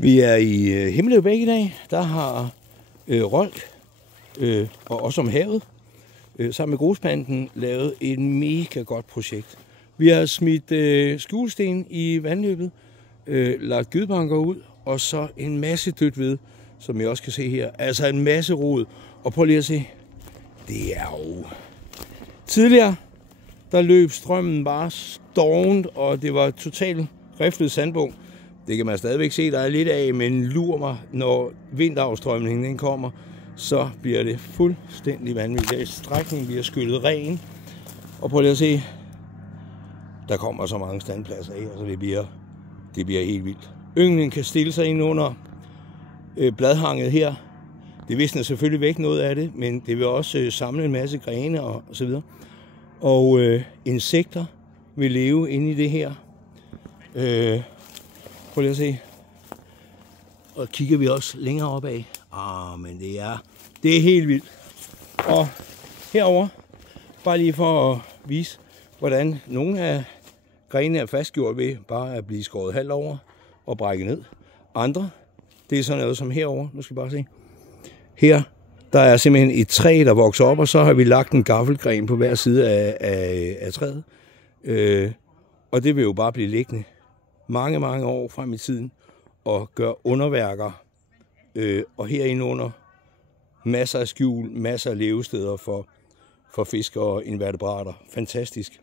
Vi er i Himmelev Bæk i dag. Der har Rolk og også om havet sammen med Gruspanden lavet et mega godt projekt. Vi har smidt skjulsten i vandløbet, lagt gydebanker ud, og så en masse dødt ved, som I også kan se her. Altså en masse rod. Og prøv lige at se. Det er jo... Tidligere, der løb strømmen bare stormt, og det var totalt riflet sandbunke. Det kan man stadigvæk se, der er lidt af, men lur mig, når vinterafstrømningen den kommer, så bliver det fuldstændig vanvittigt. Strækningen bliver skyllet ren, og prøv lige at se, der kommer så mange standpladser af, så det bliver helt vildt. Ynglen kan stille sig ind under bladhanget her. Det visner selvfølgelig væk noget af det, men det vil også samle en masse grene og så videre. Og insekter vil leve inde i det her. Prøv lige at se. Og kigger vi også længere opad. Men det er helt vildt. Og herover bare lige for at vise, hvordan nogle af grenene er fastgjort ved bare at blive skåret halvt over og brækket ned. Andre, det er sådan noget som herover. Nu skal I bare se. Her, der er simpelthen et træ, der vokser op, og så har vi lagt en gaffelgren på hver side af træet. Og det vil jo bare blive liggende mange, mange år frem i tiden og gøre underværker. Og herinde under masser af skjul, masser af levesteder for fiskere og invertebrater. Fantastisk.